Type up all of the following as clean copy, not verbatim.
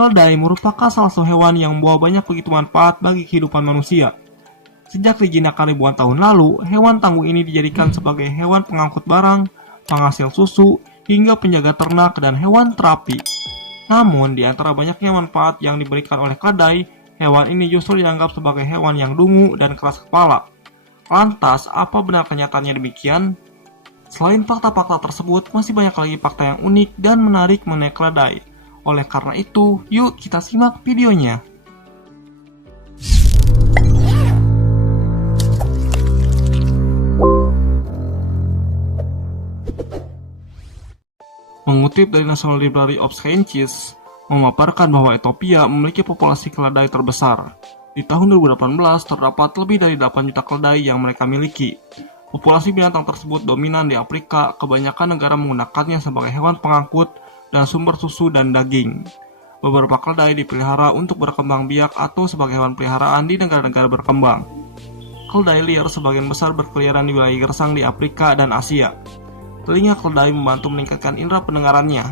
Keledai merupakan salah satu hewan yang membawa banyak begitu manfaat bagi kehidupan manusia. Sejak dijinakan ribuan tahun lalu, hewan tangguh ini dijadikan sebagai hewan pengangkut barang, penghasil susu, hingga penjaga ternak dan hewan terapi. Namun, di antara banyaknya manfaat yang diberikan oleh keledai, hewan ini justru dianggap sebagai hewan yang dungu dan keras kepala. Lantas, apa benar kenyataannya demikian? Selain fakta-fakta tersebut, masih banyak lagi fakta yang unik dan menarik mengenai keledai. Oleh karena itu, yuk kita simak videonya. Mengutip dari National Library of Sciences, memaparkan bahwa Ethiopia memiliki populasi keledai terbesar. Di tahun 2018, terdapat lebih dari 8 juta keledai yang mereka miliki. Populasi binatang tersebut dominan di Afrika, kebanyakan negara menggunakannya sebagai hewan pengangkut dan sumber susu dan daging. Beberapa keledai dipelihara untuk berkembang biak atau sebagai hewan peliharaan di negara-negara berkembang. Keledai liar sebagian besar berkeliaran di wilayah gersang di Afrika dan Asia. Telinga keledai membantu meningkatkan indera pendengarannya.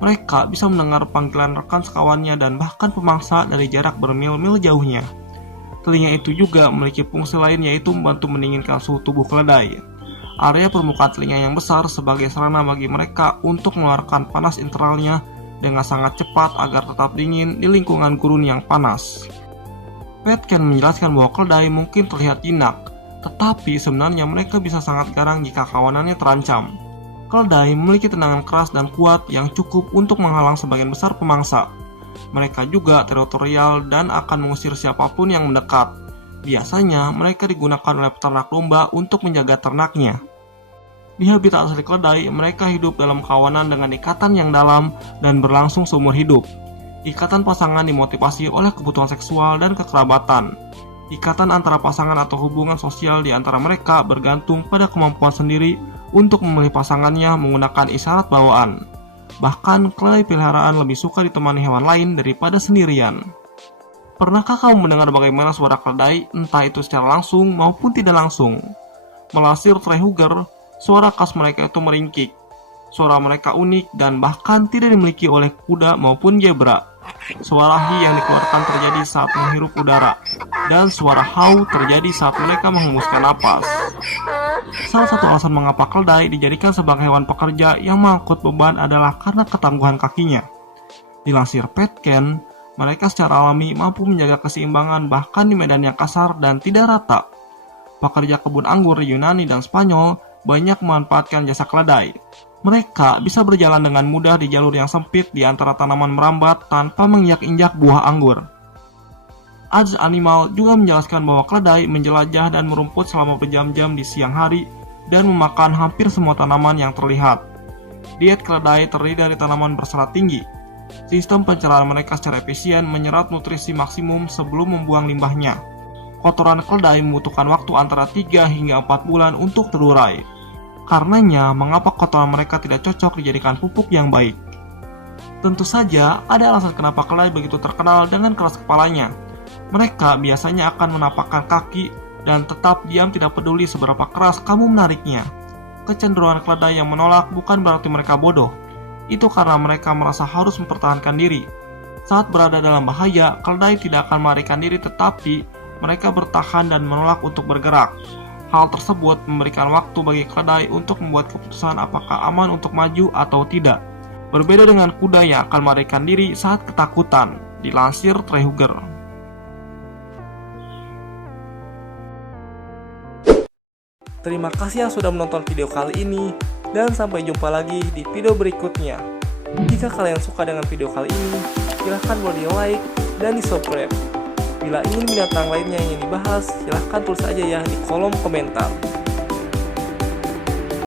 Mereka bisa mendengar panggilan rekan sekawannya dan bahkan pemangsa dari jarak bermil-mil jauhnya. Telinga itu juga memiliki fungsi lain, yaitu membantu mendinginkan suhu tubuh keledai. Area permukaan telinga yang besar sebagai sarana bagi mereka untuk mengeluarkan panas internalnya dengan sangat cepat agar tetap dingin di lingkungan gurun yang panas. Petken menjelaskan bahwa keledai mungkin terlihat jinak, tetapi sebenarnya mereka bisa sangat garang jika kawanannya terancam. Keledai memiliki tendangan keras dan kuat yang cukup untuk menghalang sebagian besar pemangsa. Mereka juga teritorial dan akan mengusir siapapun yang mendekat. Biasanya mereka digunakan oleh peternak domba untuk menjaga ternaknya. Di habitat asli keledai, mereka hidup dalam kawanan dengan ikatan yang dalam dan berlangsung seumur hidup. Ikatan pasangan dimotivasi oleh kebutuhan seksual dan kekerabatan. Ikatan antara pasangan atau hubungan sosial di antara mereka bergantung pada kemampuan sendiri untuk memilih pasangannya menggunakan isyarat bawaan. Bahkan, keledai peliharaan lebih suka ditemani hewan lain daripada sendirian. Pernahkah kamu mendengar bagaimana suara keledai, entah itu secara langsung maupun tidak langsung? Melansir Trey Huger, suara khas mereka itu meringkik. Suara mereka unik dan bahkan tidak dimiliki oleh kuda maupun zebra. Suara hi yang dikeluarkan terjadi saat menghirup udara, dan suara hau terjadi saat mereka menghembuskan napas. Salah satu alasan mengapa keledai dijadikan sebagai hewan pekerja yang mengangkut beban adalah karena ketangguhan kakinya. Dilansir Petken, mereka secara alami mampu menjaga keseimbangan bahkan di medan yang kasar dan tidak rata. Pekerja kebun anggur Yunani dan Spanyol banyak memanfaatkan jasa keledai. Mereka bisa berjalan dengan mudah di jalur yang sempit di antara tanaman merambat tanpa menginjak-injak buah anggur. Ars Animal juga menjelaskan bahwa keledai menjelajah dan merumput selama berjam-jam di siang hari dan memakan hampir semua tanaman yang terlihat. Diet keledai terdiri dari tanaman berserat tinggi. Sistem pencernaan mereka secara efisien menyerap nutrisi maksimum sebelum membuang limbahnya. Kotoran keledai membutuhkan waktu antara 3 hingga 4 bulan untuk terurai. Karenanya, mengapa kotoran mereka tidak cocok dijadikan pupuk yang baik? Tentu saja, ada alasan kenapa keledai begitu terkenal dengan keras kepalanya. Mereka biasanya akan menapakkan kaki dan tetap diam, tidak peduli seberapa keras kamu menariknya. Kecenderungan keledai yang menolak bukan berarti mereka bodoh. Itu karena mereka merasa harus mempertahankan diri. Saat berada dalam bahaya, keledai tidak akan melarikan diri, tetapi mereka bertahan dan menolak untuk bergerak. Hal tersebut memberikan waktu bagi keledai untuk membuat keputusan apakah aman untuk maju atau tidak. Berbeda dengan kuda yang akan melarikan diri saat ketakutan, dilansir Trey Huger. Terima kasih yang sudah menonton video kali ini, dan sampai jumpa lagi di video berikutnya. Jika kalian suka dengan video kali ini, silahkan boleh di like dan di subscribe. Bila ingin binatang lainnya yang dibahas, silahkan tulis aja ya di kolom komentar.